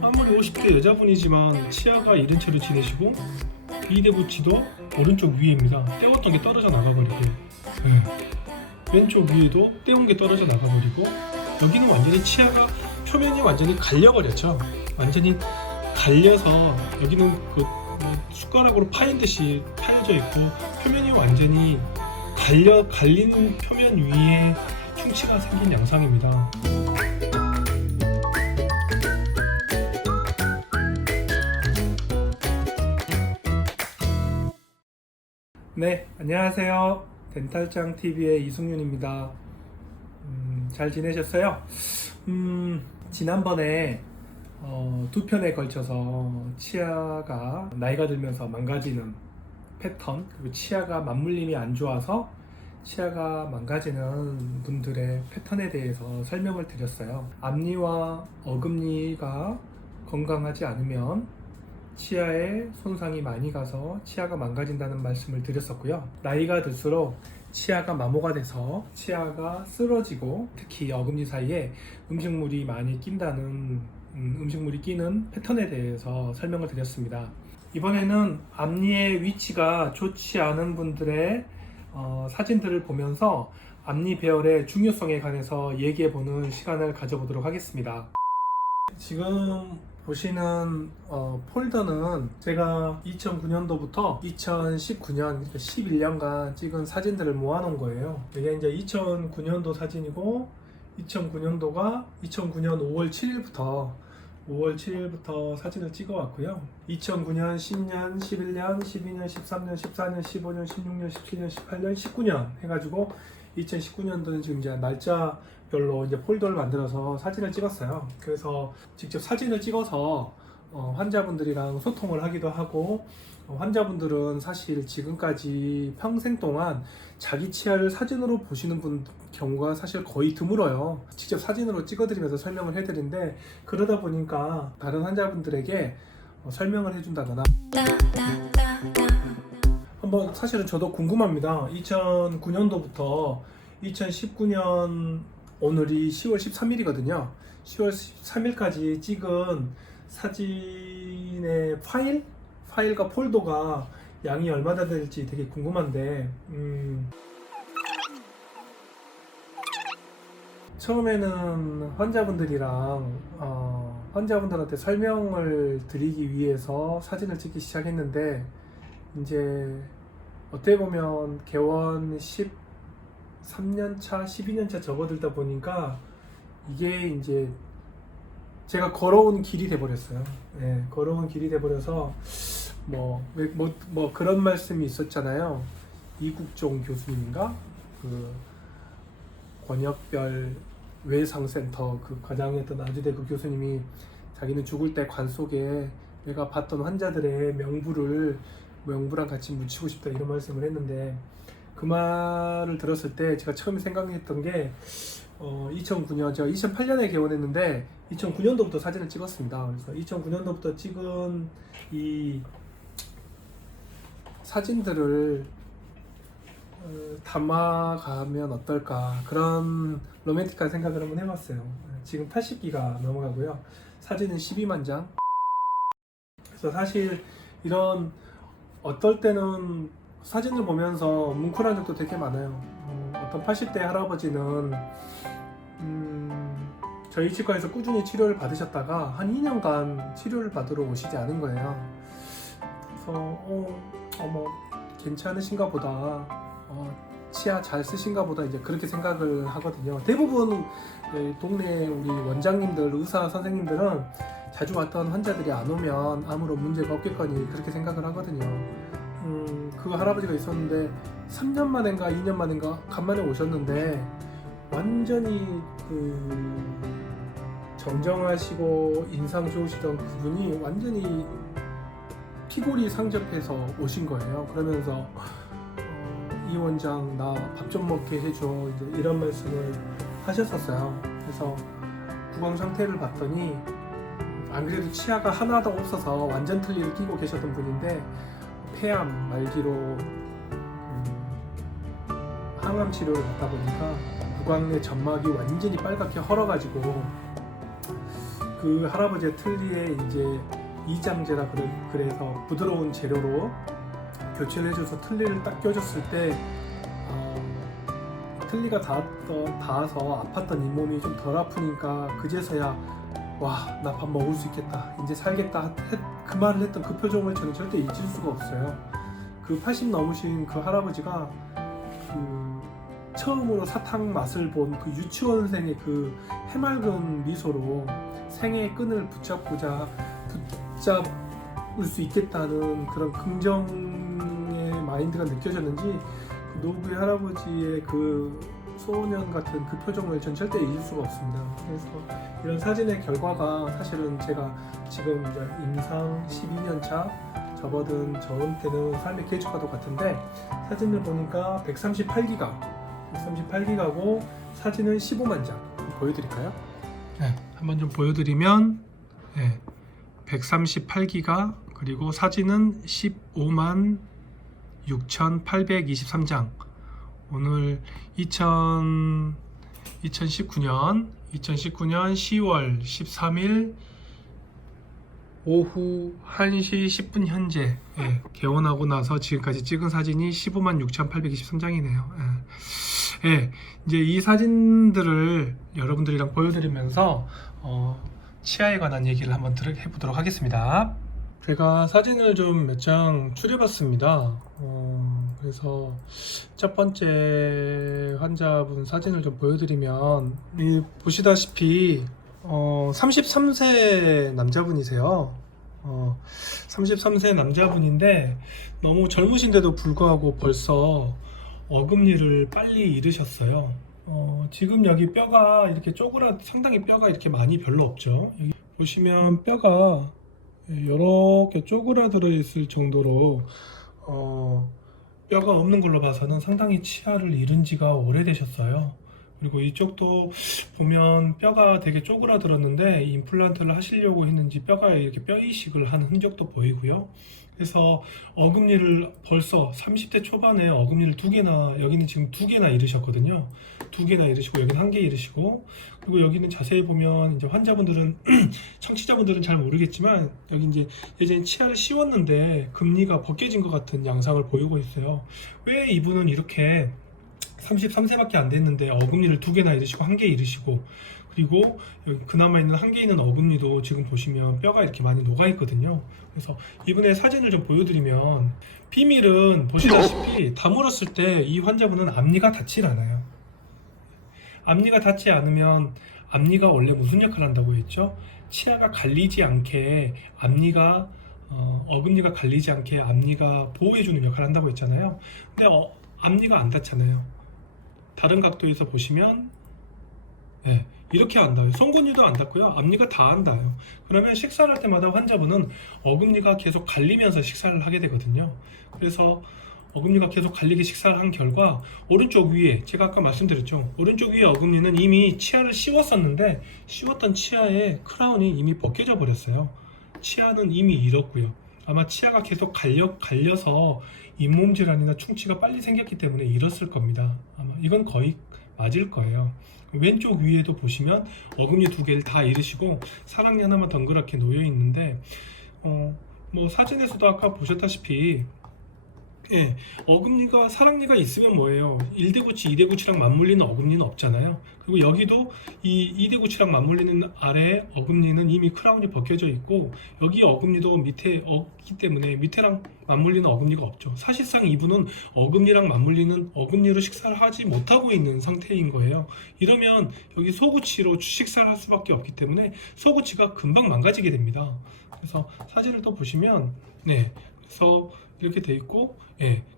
아무리 50대 여자분이지만 치아가 이른 채로 지내시고 비대부치도 오른쪽 위에입니다. 떼었던 게 떨어져 나가버리고 왼쪽 위에도 떼운 게 떨어져 나가버리고 여기는 완전히 치아가 표면이 완전히 갈려버렸죠. 완전히 갈려서 여기는 그 숟가락으로 파인 듯이 파여져 있고 표면이 완전히 갈리는 표면 위에 충치가 생긴 양상입니다. 네, 안녕하세요. 덴탈짱TV의 이승윤입니다. 잘 지내셨어요? 지난번에 두 편에 걸쳐서 치아가 나이가 들면서 망가지는 패턴, 그리고 치아가 맞물림이 안 좋아서 치아가 망가지는 분들의 패턴에 대해서 설명을 드렸어요. 앞니와 어금니가 건강하지 않으면 치아에 손상이 많이 가서 치아가 망가진다는 말씀을 드렸었고요. 나이가 들수록 치아가 마모가 돼서 치아가 쓰러지고 특히 어금니 사이에 음식물이 많이 낀다는 음식물이 끼는 패턴에 대해서 설명을 드렸습니다. 이번에는 앞니의 위치가 좋지 않은 분들의 사진들을 보면서 앞니 배열의 중요성에 관해서 얘기해보는 시간을 가져보도록 하겠습니다. 지금 보시는 폴더는 제가 2009년도부터 2019년, 11년간 찍은 사진들을 모아놓은 거예요. 이게 이제 2009년도 사진이고 2009년도가 2009년 5월 7일부터 사진을 찍어왔고요. 2009년, 10년, 11년, 12년, 13년, 14년, 15년, 16년, 17년, 18년, 19년 해가지고 2019년도는 지금 이제 날짜별로 이제 폴더를 만들어서 사진을 찍었어요. 그래서 직접 사진을 찍어서 환자분들이랑 소통을 하기도 하고, 환자분들은 사실 지금까지 평생 동안 자기 치아를 사진으로 보시는 분 경우가 사실 거의 드물어요. 직접 사진으로 찍어드리면서 설명을 해드리는데, 그러다 보니까 다른 환자분들에게 설명을 해준다거나 한번 사실은 저도 궁금합니다. 2009년도부터 2019년 오늘이 10월 13일이거든요. 10월 13일까지 찍은 사진의 파일과 폴더가 양이 얼마나 될지 되게 궁금한데, 처음에는 환자분들한테 설명을 드리기 위해서 사진을 찍기 시작했는데, 이제 어떻게 보면 개원 13년차, 12년차 접어들다 보니까 이게 이제 제가 걸어온 길이 돼버렸어요. 네, 걸어온 길이 돼버려서 뭐 그런 말씀이 있었잖아요. 이국종 교수님인가? 그 권역별 외상센터 그 과장했던 아주대 그 교수님이 자기는 죽을 때 관 속에 내가 봤던 환자들의 명부랑 같이 묻히고 싶다 이런 말씀을 했는데, 그 말을 들었을 때 제가 처음에 생각했던 게 2009년, 제가 2008년에 개원했는데 2009년도부터 사진을 찍었습니다. 그래서 2009년도부터 찍은 이 사진들을 담아가면 어떨까, 그런 로맨틱한 생각을 한번 해봤어요. 지금 80기가 넘어가고요. 사진은 12만 장. 그래서 사실 이런 어떨 때는 사진을 보면서 뭉클한 적도 되게 많아요. 어떤 80대 할아버지는 저희 치과에서 꾸준히 치료를 받으셨다가 한 2년간 치료를 받으러 오시지 않은 거예요. 그래서 괜찮으신가 보다, 치아 잘 쓰신가 보다, 이제 그렇게 생각을 하거든요. 대부분 동네 우리 원장님들, 의사 선생님들은 자주 왔던 환자들이 안 오면 아무런 문제가 없겠거니 그렇게 생각을 하거든요. 그 할아버지가 있었는데 3년 만인가 2년 만인가 간만에 오셨는데, 완전히 정정하시고 인상 좋으시던 그분이 완전히 피골이 상접해서 오신 거예요. 그러면서 이 원장 나 밥 좀 먹게 해줘, 이제 이런 말씀을 하셨었어요. 그래서 구강 상태를 봤더니 안 그래도 치아가 하나도 없어서 완전 틀니를 끼고 계셨던 분인데, 폐암 말기로 항암 치료를 받다 보니까 구강내 점막이 완전히 빨갛게 헐어가지고 그 할아버지의 틀니에 이제 이장제라 그래서 부드러운 재료로 교체를 해줘서 틀니를 딱 껴줬을 때 틀니가 닿아서 아팠던 잇몸이 좀 덜 아프니까 그제서야 와, 나 밥 먹을 수 있겠다, 이제 살겠다 그 말을 했던 그 표정을 저는 절대 잊을 수가 없어요. 그 80 넘으신 그 할아버지가 그 처음으로 사탕 맛을 본 그 유치원생의 그 해맑은 미소로 생애의 끈을 붙잡을 수 있겠다는 그런 긍정의 마인드가 느껴졌는지 그 노부의 할아버지의 그 소년 같은 그 표정을 전 절대 잊을 수가 없습니다. 그래서 이런 사진의 결과가 사실은 제가 지금 이제 임상 12년차 접어든 저한테는 삶의 계주과도 같은데 사진을 보니까 138기가고 사진은 15만 장 보여드릴까요? 네, 한번 좀 보여드리면 네, 138기가 그리고 사진은 15만 6,823장. 오늘 2019년 10월 13일 오후 1시 10분 현재 개원하고 나서 지금까지 찍은 사진이 15만 6,823장이네요. 이제 이 사진들을 여러분들이랑 보여드리면서 치아에 관한 얘기를 한번 해보도록 하겠습니다. 제가 사진을 좀 몇 장 추려봤습니다. 그래서 첫 번째 환자분 사진을 좀 보여드리면 보시다시피 33세 남자분이세요. 33세 남자분인데 너무 젊으신데도 불구하고 벌써 어금니를 빨리 잃으셨어요. 지금 여기 뼈가 이렇게 상당히 뼈가 이렇게 많이 별로 없죠. 여기 보시면 뼈가 이렇게 쪼그라들어 있을 정도로 뼈가 없는 걸로 봐서는 상당히 치아를 잃은 지가 오래되셨어요. 그리고 이쪽도 보면 뼈가 되게 쪼그라들었는데 임플란트를 하시려고 했는지 뼈가 이렇게 뼈 이식을 한 흔적도 보이고요. 그래서 어금니를 벌써 30대 초반에 어금니를 2개나, 여기는 지금 2개나 잃으셨거든요. 2개나 잃으시고 여기는 1개 잃으시고, 그리고 여기는 자세히 보면 이제 환자분들은 청취자분들은 잘 모르겠지만 여기 이제 예전에 치아를 씌웠는데 금니가 벗겨진 것 같은 양상을 보이고 있어요. 왜 이분은 이렇게 33세밖에 안 됐는데 어금니를 2개나 잃으시고 1개 잃으시고, 그리고 여기 그나마 있는 1개 있는 어금니도 지금 보시면 뼈가 이렇게 많이 녹아 있거든요. 그래서 이분의 사진을 좀 보여드리면, 비밀은 보시다시피 다물었을 때 이 환자분은 앞니가 닿질 않아요. 앞니가 닿지 않으면, 앞니가 원래 무슨 역할을 한다고 했죠? 치아가 갈리지 않게 앞니가 어금니가 갈리지 않게 앞니가 보호해주는 역할을 한다고 했잖아요. 근데 앞니가 안 닿잖아요. 다른 각도에서 보시면 이렇게 안 닿아요. 송곳니도 안 닿고요. 앞니가 다 안 닿아요. 그러면 식사를 할 때마다 환자분은 어금니가 계속 갈리면서 식사를 하게 되거든요. 그래서 어금니가 계속 갈리게 식사를 한 결과 오른쪽 위에, 제가 아까 말씀드렸죠, 오른쪽 위에 어금니는 이미 치아를 씌웠었는데 씌웠던 치아의 크라운이 이미 벗겨져 버렸어요. 치아는 이미 잃었고요. 아마 치아가 계속 갈려서 잇몸 질환이나 충치가 빨리 생겼기 때문에 잃었을 겁니다. 아마 이건 거의 맞을 거예요. 왼쪽 위에도 보시면 어금니 2개를 다 잃으시고 사랑니 하나만 덩그랗게 놓여 있는데, 뭐 사진에서도 아까 보셨다시피 어금니가, 사랑니가 있으면 뭐예요? 1대구치, 2대구치랑 맞물리는 어금니는 없잖아요. 그리고 여기도 이 2대구치랑 맞물리는 아래 어금니는 이미 크라운이 벗겨져 있고, 여기 어금니도 밑에 없기 때문에 밑에랑 맞물리는 어금니가 없죠. 사실상 이분은 어금니랑 맞물리는 어금니로 식사를 하지 못하고 있는 상태인 거예요. 이러면 여기 소구치로 식사를 할 수밖에 없기 때문에 소구치가 금방 망가지게 됩니다. 그래서 사진을 또 보시면 그래서 이렇게 돼 있고,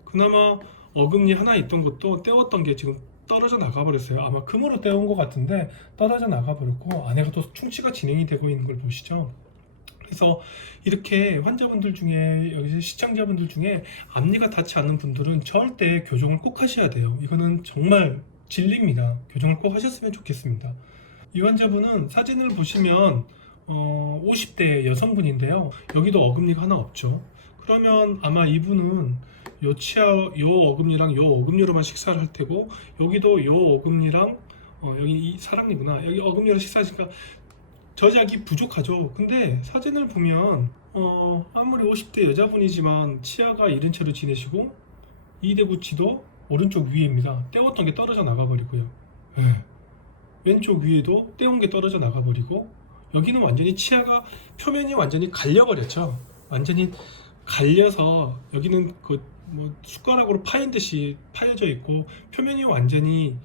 그나마 어금니 하나 있던 것도 떼었던 게 지금 떨어져 나가 버렸어요. 아마 금으로 떼온 것 같은데 떨어져 나가 버렸고, 안에가 또 충치가 진행이 되고 있는 걸 보시죠. 그래서 이렇게 환자분들 중에, 여기 시청자분들 중에 앞니가 닿지 않는 분들은 절대 교정을 꼭 하셔야 돼요. 이거는 정말 진리입니다. 교정을 꼭 하셨으면 좋겠습니다. 이 환자분은 사진을 보시면 50대 여성분인데요. 여기도 어금니가 하나 없죠. 그러면 아마 이분은 요 어금니랑 요 어금니로만 식사를 할 테고, 여기도 요 어금니랑 여기 이 사랑니구나. 여기 어금니로 식사하니까 저작이 부족하죠. 근데 사진을 보면 아무리 50대 여자분이지만 치아가 이른 채로 지내시고 이대구치도 오른쪽 위에입니다. 떼었던 게 떨어져 나가버리고요. 예. 왼쪽 위에도 떼온 게 떨어져 나가버리고 여기는 완전히 치아가 표면이 완전히 갈려버렸죠. 완전히 갈려서 여기는 그 뭐 숟가락으로 파인 듯이 파여져 있고 표면이 완전히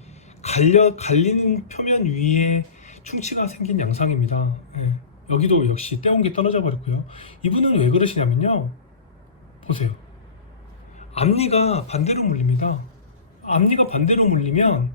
갈리는 표면 위에 충치가 생긴 양상입니다. 예. 여기도 역시 떼온 게 떨어져 버렸고요. 이분은 왜 그러시냐면요. 보세요. 앞니가 반대로 물립니다. 앞니가 반대로 물리면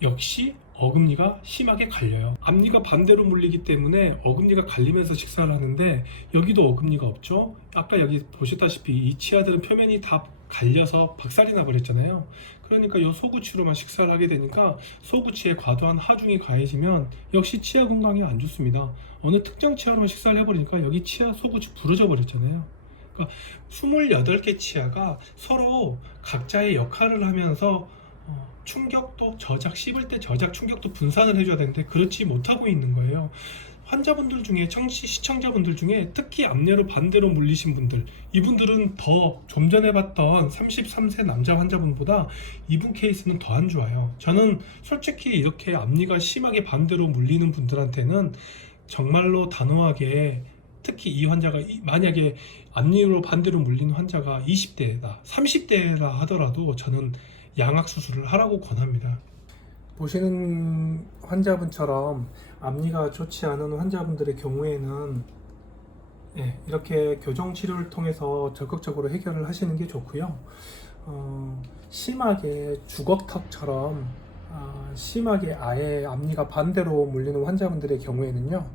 역시 어금니가 심하게 갈려요. 앞니가 반대로 물리기 때문에 어금니가 갈리면서 식사를 하는데 여기도 어금니가 없죠. 아까 여기 보셨다시피 이 치아들은 표면이 다 갈려서 박살이 나버렸잖아요. 그러니까 이 소구치로만 식사를 하게 되니까 소구치에 과도한 하중이 가해지면 역시 치아 건강에 안 좋습니다. 어느 특정 치아로만 식사를 해버리니까 여기 치아 소구치 부러져 버렸잖아요. 그러니까 28개 치아가 서로 각자의 역할을 하면서 충격도 저작, 씹을 때 저작 충격도 분산을 해줘야 되는데 그렇지 못하고 있는 거예요. 환자분들 중에 시청자분들 중에 특히 앞니를 반대로 물리신 분들, 이분들은 더 좀 전에 봤던 33세 남자 환자분보다 이분 케이스는 더 안 좋아요. 저는 솔직히 이렇게 앞니가 심하게 반대로 물리는 분들한테는 정말로 단호하게, 특히 이 환자가 만약에 앞니로 반대로 물리는 환자가 20대다 30대라 하더라도 저는 양악 수술을 하라고 권합니다. 보시는 환자분처럼 앞니가 좋지 않은 환자분들의 경우에는 이렇게 교정 치료를 통해서 적극적으로 해결을 하시는 게 좋고요. 심하게 주걱턱처럼 심하게 아예 앞니가 반대로 물리는 환자분들의 경우에는요,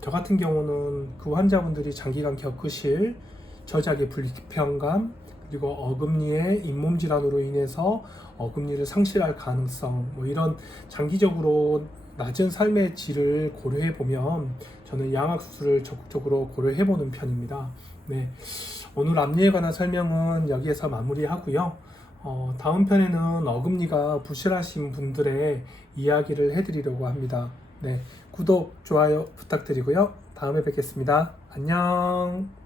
저 같은 경우는 그 환자분들이 장기간 겪으실 저작의 불편감, 그리고 어금니의 잇몸 질환으로 인해서 어금니를 상실할 가능성, 뭐 이런 장기적으로 낮은 삶의 질을 고려해 보면 저는 양악 수술을 적극적으로 고려해 보는 편입니다. 네, 오늘 앞니에 관한 설명은 여기에서 마무리하고요. 다음 편에는 어금니가 부실하신 분들의 이야기를 해드리려고 합니다. 네, 구독, 좋아요 부탁드리고요. 다음에 뵙겠습니다. 안녕.